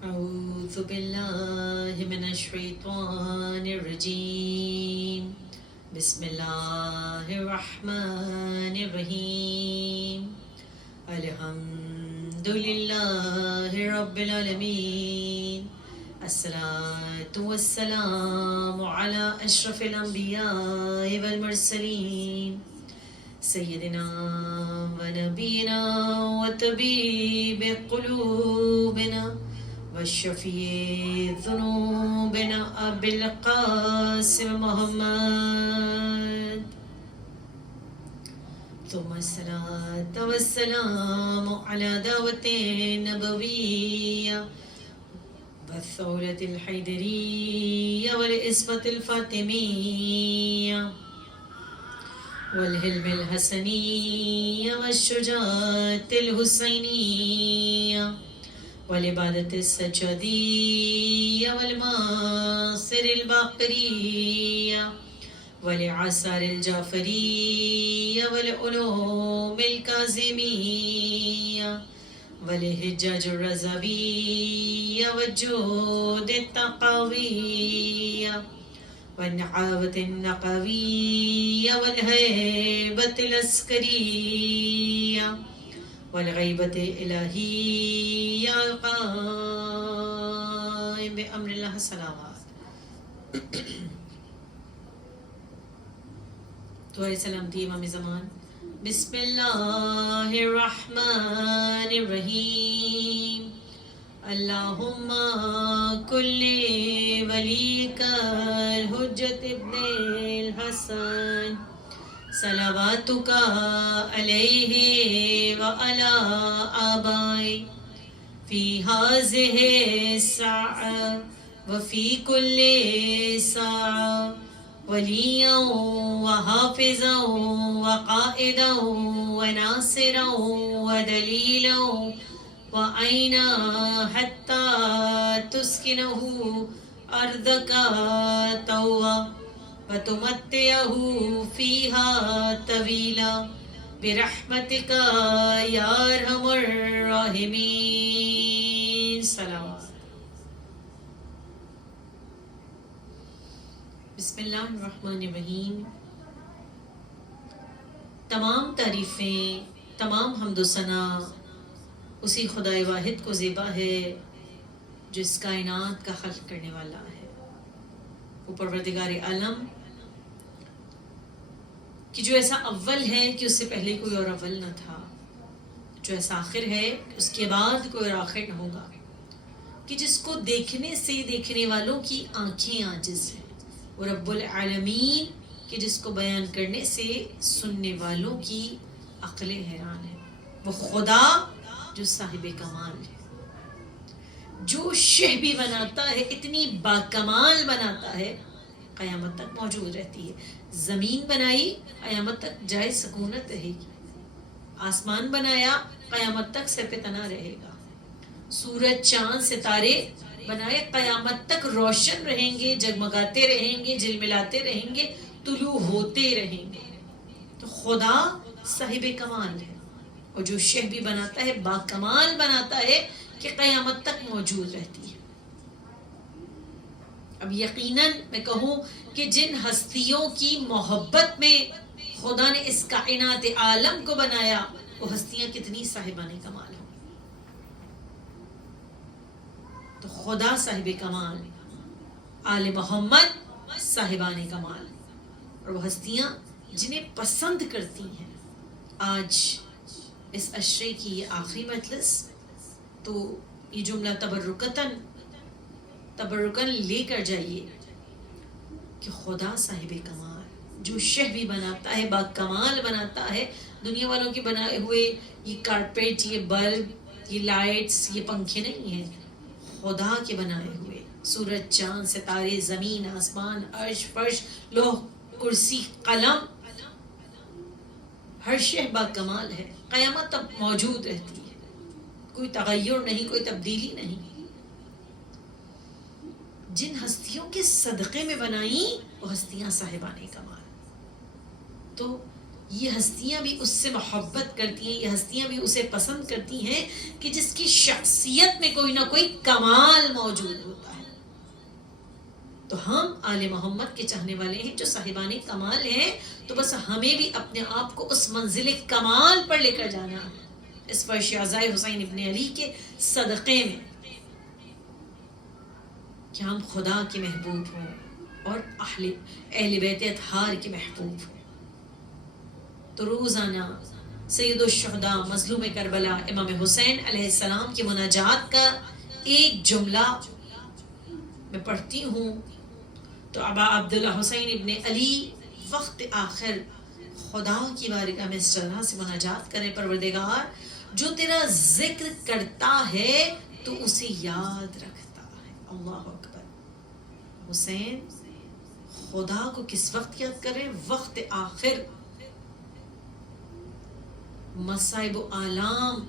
أعوذ بالله من الشيطان الرجيم. بسم الله الرحمن الرحيم. الحمد لله رب العالمين. الصلاة والسلام على أشرف الأنبياء والمرسلين سيدنا ونبينا وطبيب قلوبنا وشفيع ذنوبنا أبي القاسم محمد. ثم الصلاة والسلام على دعوة النبوية والثورة الحيدرية والإسمة الفاطمية والهلم الحسنية والشجاعة الحسينية والعبادة السجادية والماصر الباقرية والعسار الجعفرية والعلوم الكاظمية والحجاج الرضوية والجود التقوية والنعاوة النقوية والهيبة العسكرية والغيبة الإلهية القائم بأمر الله صلوات. تو سلامتی امام زمان. بسم اللہ الرحمن الرحیم. اللہم کل ولیک الحجت ابن الحسن صلواتک علیہ وعلی آبائی فی هذه الساعة وفی کل ساعة ولیا وحافظا وقائدا وناصرا ودلیلا وعینا حتی تسکنہ ارضک طوعا وتمتعہ فیہا طویلا برحمتک یا ارحم الراحمین. صلوات. بسم اللہ الرحمن الرحیم. تمام تعریفیں، تمام حمد و ثنا اسی خدائے واحد کو زیبا ہے جو اس کائنات کا خلق کرنے والا ہے. وہ پروردگار عالم کہ جو ایسا اول ہے کہ اس سے پہلے کوئی اور اول نہ تھا، جو ایسا آخر ہے کہ اس کے بعد کوئی اور آخر نہ ہوگا، کہ جس کو دیکھنے سے دیکھنے والوں کی آنکھیں عاجز ہیں، وہ رب العالمین کہ جس کو بیان کرنے سے سننے والوں کی عقلیں حیران ہیں. وہ خدا جو صاحب کمال ہے، جو شہ بھی بناتا ہے اتنی باکمال بناتا ہے قیامت تک موجود رہتی ہے. زمین بنائی قیامت تک جائے سکونت رہے گی. آسمان بنایا قیامت تک سر پہ تنا رہے گا. سورج چاند ستارے بنائے قیامت تک روشن رہیں گے، جگمگاتے رہیں گے، جلملاتے رہیں گے، طلوع ہوتے رہیں گے. تو خدا صاحب کمال ہے، اور جو شہ بھی بناتا ہے باکمال بناتا ہے کہ قیامت تک موجود رہتی ہے. اب یقیناً میں کہوں کہ جن ہستیوں کی محبت میں خدا نے اس کائنات عالم کو بنایا، وہ ہستیاں کتنی صاحبان کمال ہوں. تو خدا صاحب کمال، آل محمد صاحبان کمال، اور وہ ہستیاں جنہیں پسند کرتی ہیں. آج اس عشرے کی یہ آخری مجلس، تو یہ جملہ تبرکن لے کر جائیے کہ خدا صاحب کمال جو شہ بھی بناتا ہے، با کمال بناتا ہے. دنیا والوں کے بنائے ہوئے یہ کارپیٹ، یہ بلب، یہ لائٹس، یہ پنکھے نہیں ہیں، خدا کے بنائے ہوئے سورج چاند ستارے زمین آسمان عرش فرش لوح کرسی قلم، ہر شے با کمال ہے. قیامت تب موجود رہتی ہے، کوئی تغیر نہیں، کوئی تبدیلی نہیں. جن ہستیوں کے صدقے میں بنائیں وہ ہستیاں صاحبان کمال. تو یہ ہستیاں بھی اس سے محبت کرتی ہیں, یہ ہستیاں بھی اسے پسند کرتی ہیں کہ جس کی شخصیت میں کوئی نہ کوئی کمال موجود ہوتا ہے. تو ہم آل محمد کے چاہنے والے ہیں جو صاحبان کمال ہیں, تو بس ہمیں بھی اپنے آپ کو اس منزل کمال پر لے کر جانا ہے, اس پر شہزائے حسین ابن علی کے صدقے میں, کہ ہم خدا کے محبوب ہوں اور اہل بیت اطہار کے محبوب ہوں. تو روزانہ سید الشہداء مظلوم کربلا امام حسین علیہ السلام کی مناجات کا ایک جملہ میں پڑھتی ہوں, تو ابا عبداللہ حسین ابن علی وقت آخر خدا کی بارگاہ میں اس طرح سے مناجات کریں, پروردگار جو تیرا ذکر کرتا ہے تو اسے یاد رکھتا ہے. اللہ اکبر. حسین خدا کو کس وقت یاد کریں؟ وقت آخر. مصائب و آلام,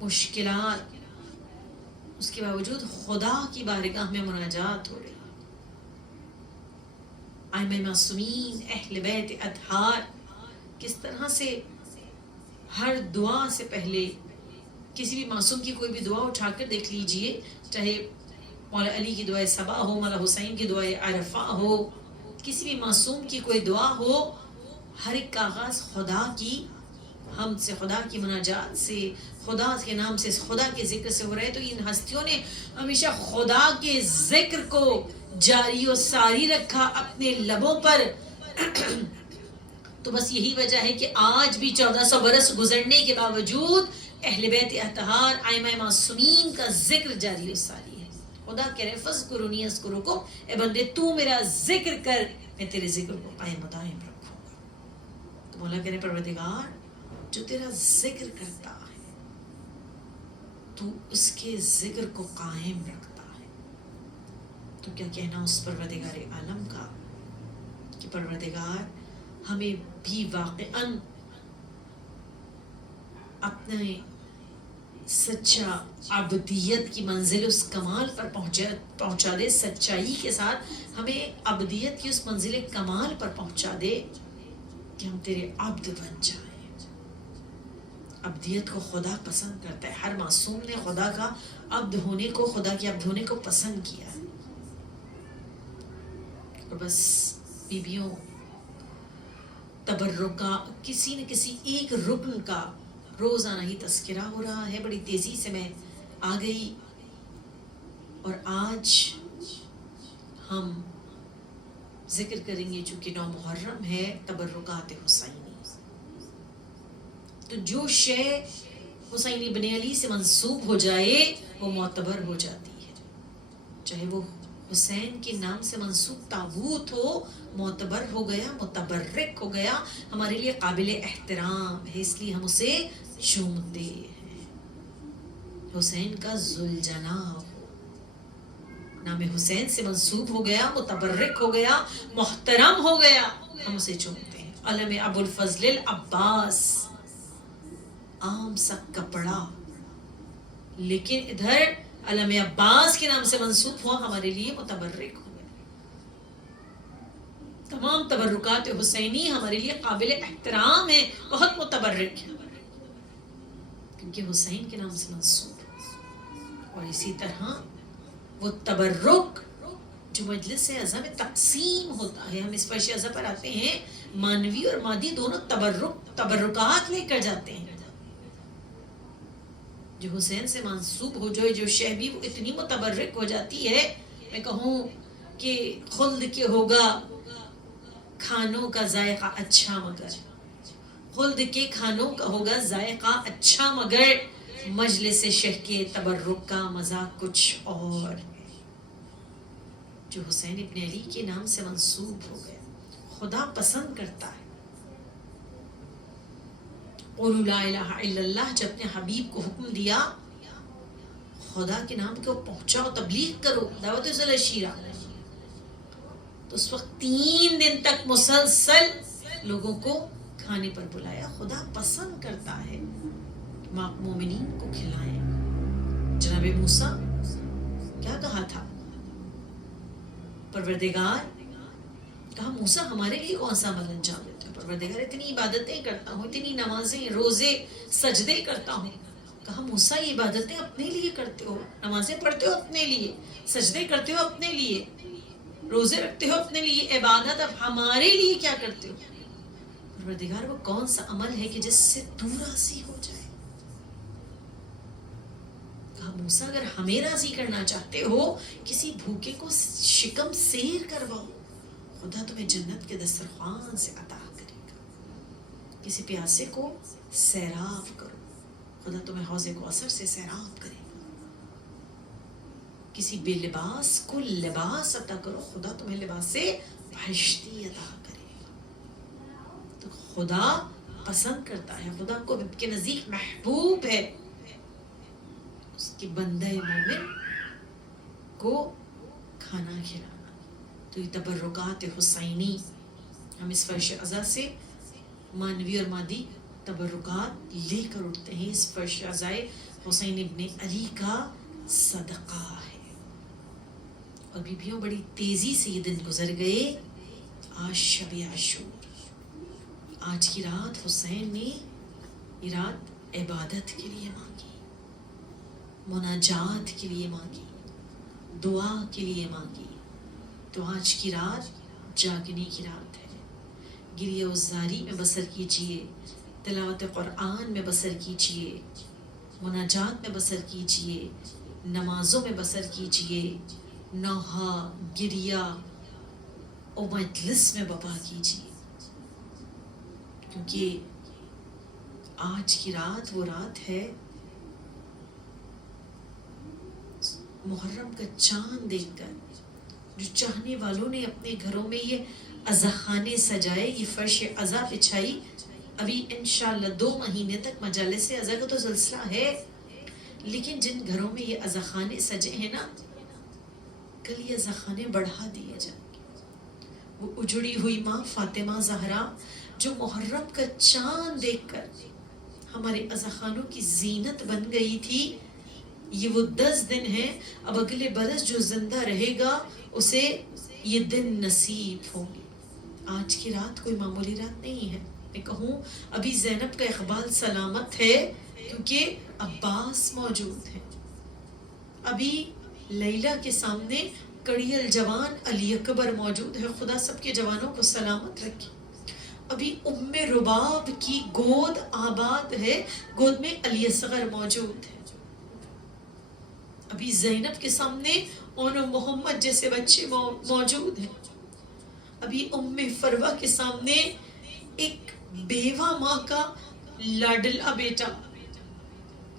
مشکلات, اس کے باوجود خدا کی بارگاہ میں مناجات ہو رہی. ائمہ معصومین اہل بیت اطہار کس طرح سے ہر دعا سے پہلے کسی بھی معصوم کی کوئی بھی دعا اٹھا کر دیکھ لیجئے, چاہے مولا علی کی دعائے صبا ہو, مولا حسین کی دعائے عرفہ ہو, کسی بھی معصوم کی کوئی دعا ہو, ہر ایک کا آغاز خدا کی حمد سے, خدا کی مناجات سے, خدا کے نام سے, خدا کے ذکر سے ہو رہا ہے. تو ان ہستیوں نے ہمیشہ خدا کے ذکر کو جاری و ساری رکھا اپنے لبوں پر. تو بس یہی وجہ ہے کہ آج بھی 1400 برس گزرنے کے باوجود اہل بیت اطہار ائمہ معصومین کا ذکر جاری و ساری ہے. خدا کہہ رہے فذکرونی اذکرکم, اے بندے تو میرا ذکر کر, میں تیرے ذکر کو قائم و دائم رکھوں گا. تو مولا کہہ رہے پروردگار جو تیرا ذکر کرتا ہے تو اس کے ذکر کو قائم رکھتا ہے. تو کیا کہنا اس پروردگار عالم کا کہ پروردگار ہمیں بھی واقعاً اپنے سچا عبدیت کی منزل اس کمال پر پہنچا دے, سچائی کے ساتھ ہمیں عبدیت کی اس منزل کمال پر پہنچا دے کہ ہم تیرے عبد بن جائیں. عبدیت کو خدا پسند کرتا ہے, ہر معصوم نے خدا کا عبد ہونے کو, خدا کے عبد ہونے کو پسند کیا ہے. اور بس بیویوں تبرک کا کسی نہ کسی ایک رکن کا روزانہ ہی تذکرہ ہو رہا ہے. بڑی تیزی سے میں آ گئی, اور آج ہم ذکر کریں گے چونکہ 9 محرم ہے تبرکات حسینی. تو جو شے حسین ابن علی سے منسوب ہو جائے وہ معتبر ہو جاتی ہے, چاہے وہ حسین کے نام سے منسوب تابوت ہو, معتبر ہو گیا, متبرک ہو گیا, ہمارے لیے قابل احترام ہے, اس لیے ہم اسے چومتے ہیں. حسین کا ذوالجناح ہو, نام حسین سے منسوب ہو گیا, متبرک ہو گیا, محترم ہو گیا, ہم اسے چومتے ہیں. علم ابو الفضل العباس, عام سا کپڑا, لیکن ادھر علم عباس کے نام سے منسوب ہوا, ہمارے لیے متبرک ہو گیا. تمام تبرکات حسینی ہمارے لیے قابل احترام ہے, بہت متبرک ہے, کیونکہ حسین کے نام سے منسوب. اور اسی طرح وہ تبرک جو مجلس اعضا میں تقسیم ہوتا ہے, ہم اس فرش اعضا پر آتے ہیں, مانوی اور مادی دونوں تبرکات لے کر جاتے ہیں. جو حسین سے منسوب ہو جائے, جو شہ بھی وہ اتنی متبرک ہو جاتی ہے, میں کہوں کہ خلد کے ہوگا کھانوں کا ذائقہ اچھا, مگر خلد کے کھانوں کا ہوگا ذائقہ اچھا, مگر مجلس شہ کے تبرک کا مزہ کچھ اور ہے. جو حسین ابن علی کے نام سے منسوب ہو گیا, خدا پسند کرتا ہے. قولوا لا الہ الا اللہ, جب اپنے حبیب کو حکم دیا خدا کے نام کو پہنچاؤ, تبلیغ کرو, دعوت ذل شیرہ, تو اس وقت 3 دن تک مسلسل لوگوں کو کھانے پر بلایا. خدا پسند کرتا ہے مومنین کو کھلائیں. جناب موسیٰ کیا کہا تھا, پروردگار کہا موسیٰ ہمارے لیے کون سا عمل انجام دیتے ہو, پروردگار اتنی عبادتیں کرتا ہوں، اتنی نمازیں، روزے، سجدے کرتا ہوں. کہا موسیٰ یہ عبادتیں اپنے لیے کرتے ہو، نمازیں پڑھتے ہو اپنے لیے، سجدے کرتے ہو اپنے لیے، روزے رکھتے ہو اپنے لیے، عبادت اب ہمارے لیے کیا کرتے ہو؟ پروردگار وہ کون سا عمل ہے کہ جس سے تو راضی ہو جائے؟ کہا موسیٰ اگر ہمیں راضی کرنا چاہتے ہو کسی بھوکے کو شکم سیر کرواؤ، خدا تمہیں جنت کے دسترخوان سے عطا کرے گا. کسی پیاسے کو سیراب کرو، خدا تمہیں حوض کوثر سے سیراب کرے گا. کسی بے لباس کو لباس عطا کرو، خدا تمہیں لباس بہشتی عطا کرے گا. تو خدا پسند کرتا ہے، خدا کو کے نزدیک محبوب ہے اس کی بندہ مومن کو کھانا کھلانا. تو یہ تبرکات حسینی، ہم اس فرش عزا سے مانوی اور مادی تبرکات لے کر اٹھتے ہیں. اس فرش عزائے حسین ابن علی کا صدقہ ہے. اور بیبیوں بڑی تیزی سے یہ دن گزر گئے. آج شب عاشور، آج کی رات حسین نے یہ رات عبادت کے لیے مانگی، مناجات کے لیے مانگی، دعا کے لیے مانگی. تو آج کی رات جاگنے کی رات ہے. گریہ و زاری میں بسر کیجئے، تلاوت قرآن میں بسر کیجئے، مناجات میں بسر کیجئے، نمازوں میں بسر کیجئے، نوحہ گریہ و مجلس میں بپا کیجئے. کیونکہ آج کی رات وہ رات ہے محرم کا چاند دیکھ کر جو چاہنے والوں نے اپنے گھروں میں یہ عزاخانے سجائے، یہ فرش عزا بچھائی. ابھی انشاءاللہ 2 مہینے تک مجالس عزا کا تو سلسلہ ہے، لیکن جن گھروں میں یہ عزاخانے سجے ہیں نا، کل یہ عزاخانے بڑھا دیے جائیں. وہ اجڑی ہوئی ماں فاطمہ زہرا جو محرم کا چاند دیکھ کر ہمارے عزاخانوں کی زینت بن گئی تھی، یہ وہ 10 دن ہیں. اب اگلے برس جو زندہ رہے گا اسے یہ دن نصیب ہوں گے. آج کی رات کوئی معمولی رات نہیں ہے. میں کہوں ابھی زینب کا اقبال سلامت ہے کیونکہ عباس موجود ہے. ابھی لیلہ کے سامنے کڑی الجوان علی اکبر موجود ہے. خدا سب کے جوانوں کو سلامت رکھے. ابھی ام رباب کی گود آباد ہے، گود میں علی اصغر موجود ہے. ابھی زینب کے سامنے اون محمد جیسے بچے موجود ہیں. ابھی ام فروہ کے سامنے ایک بیوہ ماں کا لاڈلا بیٹا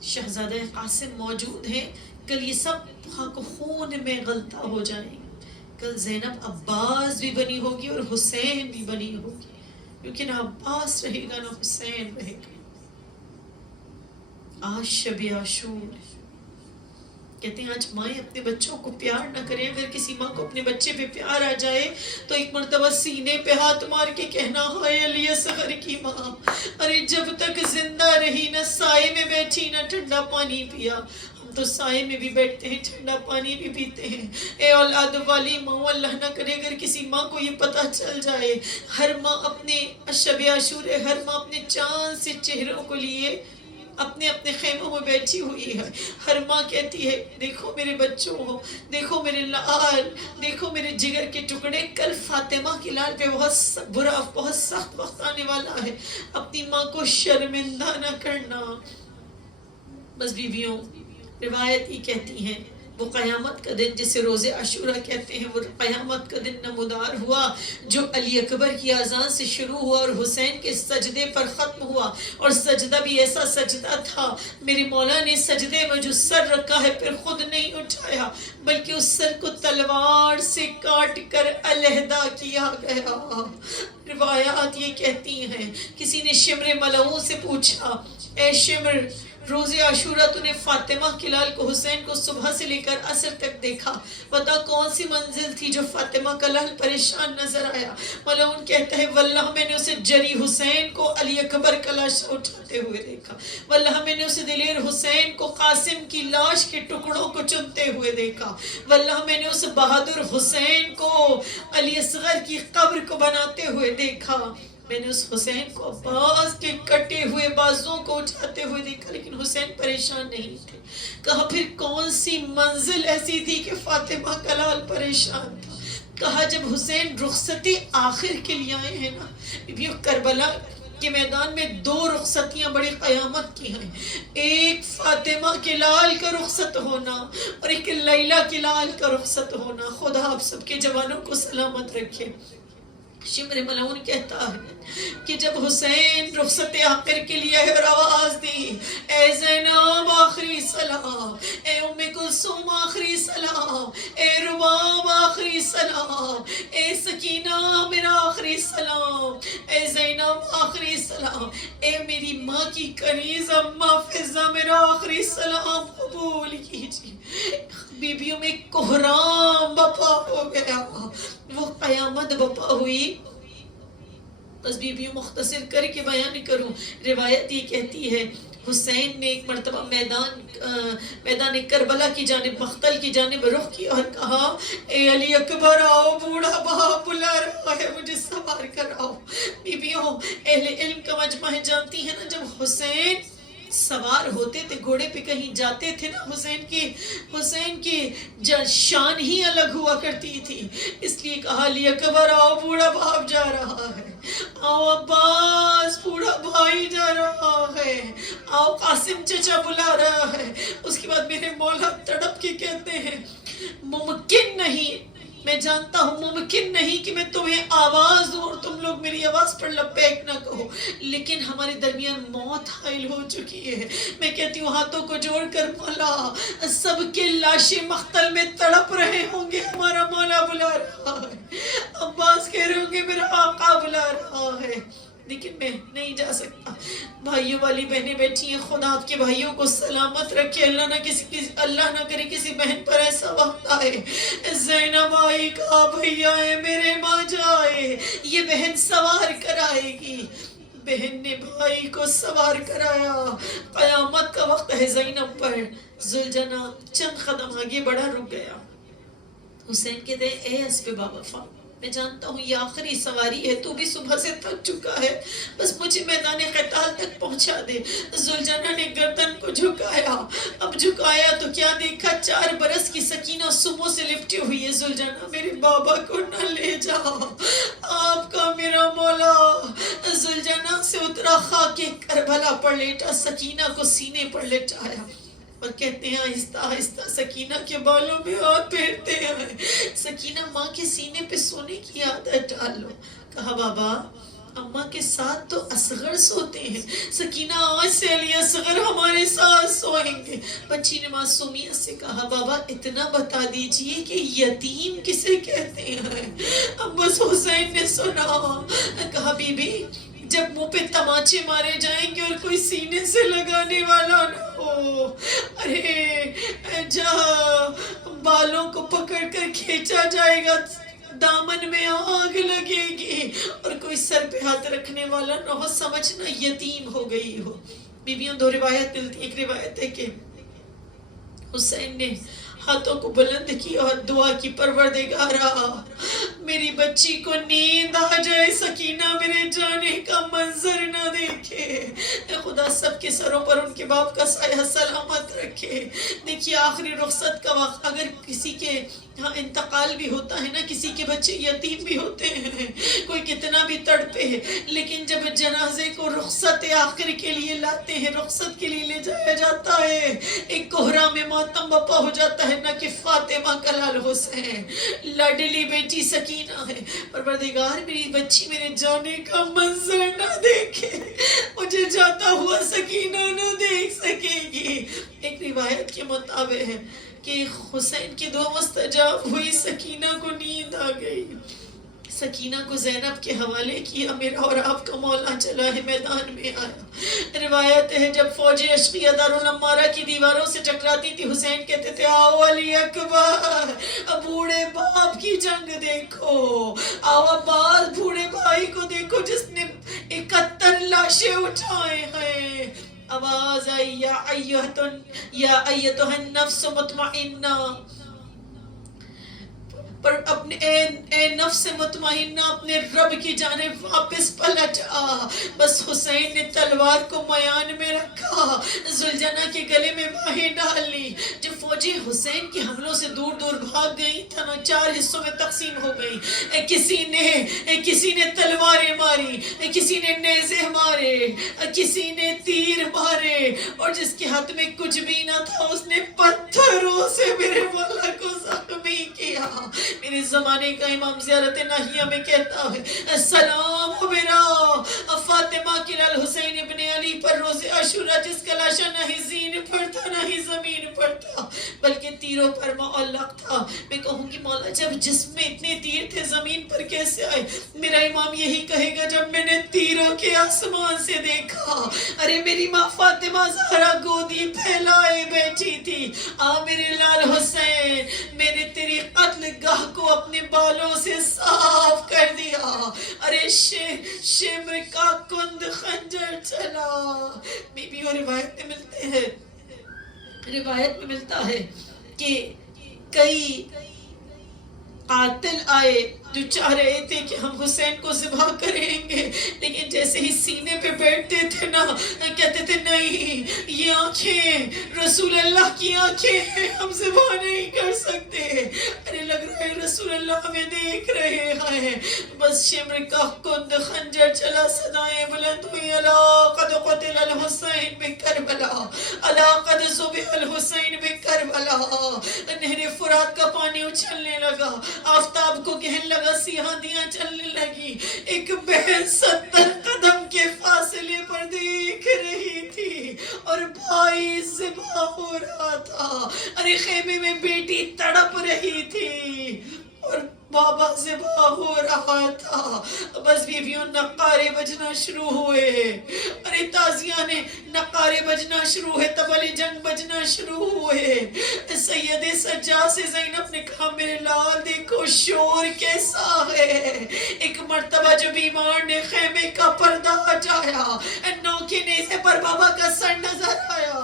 شہزادہ قاسم موجود ہے. کل یہ سب خاک خون میں غلطہ ہو جائیں گے. کل زینب عباس بھی بنی ہوگی اور حسین بھی بنی ہوگی، کیونکہ نہ عباس رہے گا نہ حسین رہے گا. آج شب عاشور. کہتے ہیں آج مائیں اپنے بچوں کو پیار نہ کریں. اگر کسی ماں کو اپنے بچے پہ پیار آ جائے تو ایک مرتبہ سینے پہ ہاتھ مار کے کہنا ہے علی اصغر کی ماں، ارے جب تک زندہ رہی نہ سائے میں بیٹھی نہ ٹھنڈا پانی پیا. ہم تو سائے میں بھی بیٹھتے ہیں، ٹھنڈا پانی بھی پیتے ہیں. اے اولاد والی ماں، اللہ نہ کرے اگر کسی ماں کو یہ پتہ چل جائے، ہر ماں اپنے شب عاشور ہے، ہر ماں اپنے چاند سے چہروں کو لیے اپنے اپنے خیموں میں بیٹھی ہوئی ہے. ہر ماں کہتی ہے دیکھو میرے بچوں، دیکھو میرے لال، دیکھو میرے جگر کے ٹکڑے. کل فاطمہ کی لال پہ بہت برا، بہت سخت وقت آنے والا ہے. اپنی ماں کو شرمندہ نہ کرنا. بس بیویوں، روایت ہی کہتی ہیں وہ قیامت کا دن جسے روز عاشورہ کہتے ہیں، وہ قیامت کا دن نمودار ہوا جو علی اکبر کی اذان سے شروع ہوا اور حسین کے سجدے پر ختم ہوا. اور سجدہ بھی ایسا سجدہ تھا، میرے مولا نے سجدے میں جو سر رکھا ہے پھر خود نہیں اٹھایا، بلکہ اس سر کو تلوار سے کاٹ کر علیحدہ کیا گیا. روایات یہ کہتی ہیں کسی نے شمر ملعون سے پوچھا، اے شمر، روز عاشورہ تو نے فاطمہ کے لال کو، حسین کو صبح سے لے کر عصر تک دیکھا، بتا کون سی منزل تھی جو فاطمہ کا لال پریشان نظر آیا؟ ملعون کہتا ہے واللہ میں نے اسے جری حسین کو علی اکبر کا لاش اٹھاتے ہوئے دیکھا، واللہ میں نے اسے دلیر حسین کو قاسم کی لاش کے ٹکڑوں کو چنتے ہوئے دیکھا، واللہ میں نے اسے بہادر حسین کو علی اصغر کی قبر کو بناتے ہوئے دیکھا. میں نے اس حسین کو عباس کے کٹے ہوئے بازوں کو اٹھاتے ہوئے دیکھا، لیکن حسین پریشان نہیں تھے. کہا پھر کون سی منزل ایسی تھی کہ فاطمہ کا لال پریشان تھا. کہا جب حسین رخصتی آخر کے لیے آئے ہیں نا، بیبیوں کربلا کے میدان میں 2 رخصتیاں بڑی قیامت کی ہیں. ایک فاطمہ کے لال کا رخصت ہونا اور ایک لیلہ کے لال کا رخصت ہونا. خدا آپ سب کے جوانوں کو سلامت رکھے. شمر ملعون کہتا ہے کہ جب حسین رخصت آخر کے لیے اور آواز دی، اے زینب آخری سلام، اے ام کلثوم آخری سلام، اے رباب آخری سلام، اے سکینہ میرا آخری سلام، اے زینب آخری سلام، اے میری ماں کی کنیز اماں فضہ میرا آخری سلام قبول کیجیے. بیبیوں میں کوہرام بپا ہو گیا، وہ قیامت بپا ہوئی. بس بیبیوں مختصر کر کے بیان کروں، روایت یہ کہتی ہے حسین نے ایک مرتبہ میدان کربلا کی جانب، مقتل کی جانب رخ کیا اور کہا اے علی اکبر آؤ، بوڑھا باپ بلا رہا ہے، مجھے سوار کراؤ. بیبیوں اہل علم کا مجمع ہے، جانتی ہیں نا جب حسین سوار ہوتے تھے گھوڑے پہ کہیں جاتے تھے نا، حسین کی شان ہی الگ ہوا کرتی تھی. اس لیے کہا علی اکبر آؤ، بوڑھا باپ جا رہا ہے، آؤ عباس بوڑھا بھائی جا رہا ہے، آؤ قاسم چچا بلا رہا ہے. اس کے بعد میرے مولا تڑپ کے کہتے ہیں ممکن نہیں، میں جانتا ہوں ممکن نہیں کہ میں تمہیں آواز دوں اور تم لوگ میری آواز پر لبیک نہ کہو، لیکن ہمارے درمیان موت حائل ہو چکی ہے. میں کہتی ہوں ہاتھوں کو جوڑ کر مولا، سب کے لاشیں مقتل میں تڑپ رہے ہوں گے، ہمارا مولا بلا رہا ہے، عباس کہہ رہے ہوں گے میرا آقا بلا رہا ہے، لیکن میں نہیں جا سکتا. بھائیوں والی بہنیں بیٹھی ہیں، خدا آپ کے بھائیوں کو سلامت رکھے. اللہ نہ کرے کسی بہن پر ایسا وقت آئے، زینب آئی کہا بھیا ہے میرے ماں جائے، یہ بہن سوار کرائے گی. بہن نے بھائی کو سوار کرایا. قیامت کا وقت ہے زینب پر. زلجنا چند قدم آگے بڑھا، رک گیا. حسین کہتے ہیں اے اسب باوفا، میں جانتا ہوں یہ آخری سواری ہے، تو بھی صبح سے تھک چکا ہے، بس مجھے میدان قتال تک پہنچا دے. زلجنا نے گردن کو جھکایا. اب جھکایا تو کیا دیکھا، 4 برس کی سکینہ سمو سے لپٹی ہوئی ہے. زلجنا میرے بابا کو نہ لے جا، آپ کا میرا مولا. زلجنا سے اترا، خاک کربلا پر لیٹا، سکینہ کو سینے پر لٹایا اور کہتے ہیں آہستہ آہستہ سکینہ کے بالوں میں ہاتھ پھیرتے ہیں. سکینہ ماں کے سینے پہ سونے کی عادت ڈال لو. کہا بابا اماں کے ساتھ تو اصغر سوتے ہیں، سکینہ آج سے علی اصغر ہمارے ساتھ سوئیں گے. بچی نے معصومیت سے کہا بابا اتنا بتا دیجئے کہ یتیم کسے کہتے ہیں. اب بس حسین نے سنا. کہا بی بی جب منہ پہ تماچے مارے جائیں گے اور کوئی سینے سے لگانے والا نہ ہو، ارے جہاں بالوں کو پکڑ کر کھینچا جائے گا دامن میں آگ لگے گی اور کوئی سر پہ ہاتھ رکھنے والا نہ ہو، سمجھنا یتیم ہو گئی ہو. بیویوں 2 روایت ملتی. ایک روایت ہے کہ حسین نے ہاتھوں کو بلند کی اور دعا کی پروردگارا میری بچی کو نیند آ جائے، سکینہ میرے جانے کا منظر نہ دیکھے. اے خدا سب کے سروں پر ان کے باپ کا سایہ سلامت رکھے. دیکھیے آخری رخصت کا وقت، اگر کسی کے ہاں انتقال بھی ہوتا ہے نا، کسی کے بچے یتیم بھی ہوتے ہیں، کوئی کتنا بھی تڑپے، لیکن جب جنازے کو رخصت آخر کے لیے لاتے ہیں، رخصت کے لیے لے جایا جاتا ہے، ایک کوہرام میں ماتم بپا ہو جاتا ہے. نہ کہ فاطمہ کا لال حسین، لاڈلی بیٹی سکینہ ہے. پروردگار میری بچی میرے جانے کا منظر نہ دیکھے، مجھے جاتا ہوا سکینہ نہ دیکھ سکے گی. ایک روایت کے مطابق ہے کہ حسین کی دعا مستجاب ہوئی، سکینہ کو نیند آ گئی. سکینہ کو زینب کے حوالے کیا، میرا اور آپ کا مولا چلا ہے، میدان میں آیا. روایت ہے جب فوج اشقیہ دارالعمارہ کی دیواروں سے ٹکراتی تھی، حسین کہتے تھے آؤ علی اکبر، بوڑھے باپ کی جنگ دیکھو، آؤ عباس بوڑھے بھائی کو دیکھو جس نے 71 لاشیں اٹھائے ہیں. آواز آئی یا ایتھا النفس مطمئنہ، پر اپنے اے نفس مطمئنہ اپنے رب کی جانب واپس پلٹ آ. بس حسین نے تلوار کو میان میں رکھا، زلجنہ کے گلے میں باہیں ڈال لی. جب فوجی حسین کے حملوں سے دور دور بھاگ گئی تھا نا، 4 حصوں میں تقسیم ہو گئی. کسی نے تلواریں ماری، کسی نے نیزے مارے، کسی نے تیر مارے، اور جس کے ہاتھ میں کچھ بھی نہ تھا اس نے پتھروں سے میرے مولا کو زخمی کیا. میرے زمانے کا امام زیارت ناہیہ میں کہتا ہے سلام ہو میرا فاطمہ کی الحسین ابن علی پر روز عاشورہ، جس کا لاشا نہ ہی زین پر تھا نہ ہی زمین پر تھا بلکہ تیروں پر معلق تھا. میں کہوں کہ مولا جب جسم میں اتنے تیر تھے زمین پر کیسے آئے؟ میرا امام یہی کہے گا جب میں نے تیروں کے آسمان سے دیکھا. ارے میری ماں فاطمہ زہرا گودی پھیلائے بیٹھی تھی. میرے لال حسین، میں نے تیری قتل گاہ کو اپنے بالوں سے صاف کر دیا. ارے شمر کا کند خنجر چلا. بی اور روایت میں ملتا ہے کہ کئی قاتل آئے جو چاہ رہے تھے کہ ہم حسین کو ذبح کریں گے، لیکن جیسے ہی سینے پہ بیٹھتے تھے نا کہتے تھے نہیں، یہ آنکھیں رسول اللہ کی آنکھیں ہیں، ہم ذبح نہیں کر سکتے. ارے لگ رہا ہے رسول اللہ ہمیں دیکھ رہے ہیں. بس شمر کا کند خنجر چلا، صدائیں بلند ہوئی، الا قد قتل الحسین بکربلا، الا قد ذبح الحسین بکربلا. نہر فرات کا پانی اچھلنے لگا، آفتاب کو گہن لگا، سیاہیاں چلنے لگی. ایک بہن 70 قدم کے فاصلے پر دیکھ رہی تھی اور بھائی ذبح ہو رہا تھا. ارے خیمے میں بیٹی تڑپ رہی تھی اور بابا ذبح ہو رہا تھا. بس بیویوں نقارے بجنا شروع ہوئے. ارے تازیاں نے نقارے بجنا شروع ہوئے، طبل جنگ بجنا شروع ہوئے. سید سجاد سے زینب نے کہا میرے لال دیکھو شور کیسا ہے. ایک مرتبہ جو بیمار نے خیمے کا پردہ ہٹایا، نوکے نیزے پر بابا کا سر نظر آیا،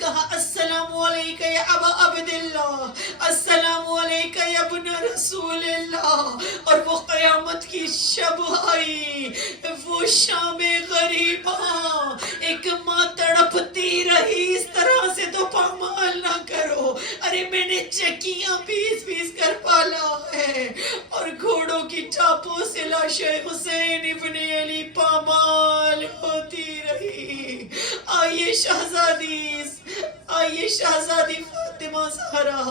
کہا السلام علیکہ یا ابا عبداللہ، السلام علیکہ یا ابن رسول اللہ. اور وہ قیامت کی شب آئی، وہ شام غریباں، ایک ماں تڑپتی رہی. اس طرح سے تو پامال نہ کرو. ارے میں نے چکیاں پیس پیس کر پالا ہے اور گھوڑوں کی ٹاپوں سے لاش حسین ابن علی پامال ہوتی رہی. آئیے شہزادی فاطمہ زہرا،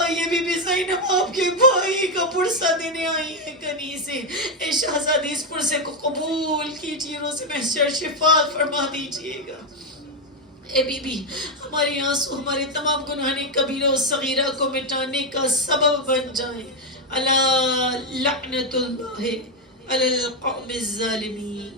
آئیے بی بی زینب آپ کے بھائی کا پرسہ دینے آئی ہے کنی سے. اے شہزادی اس پرسے کو قبول کیجیے، روز محشر شفاعت فرما دیجیے گا. اے بی بی ہماری آنسو ہمارے تمام گناہ کبیرہ و صغیرہ کو مٹانے کا سبب بن جائیں. الا لعنت اللہ علی القوم الظالمین.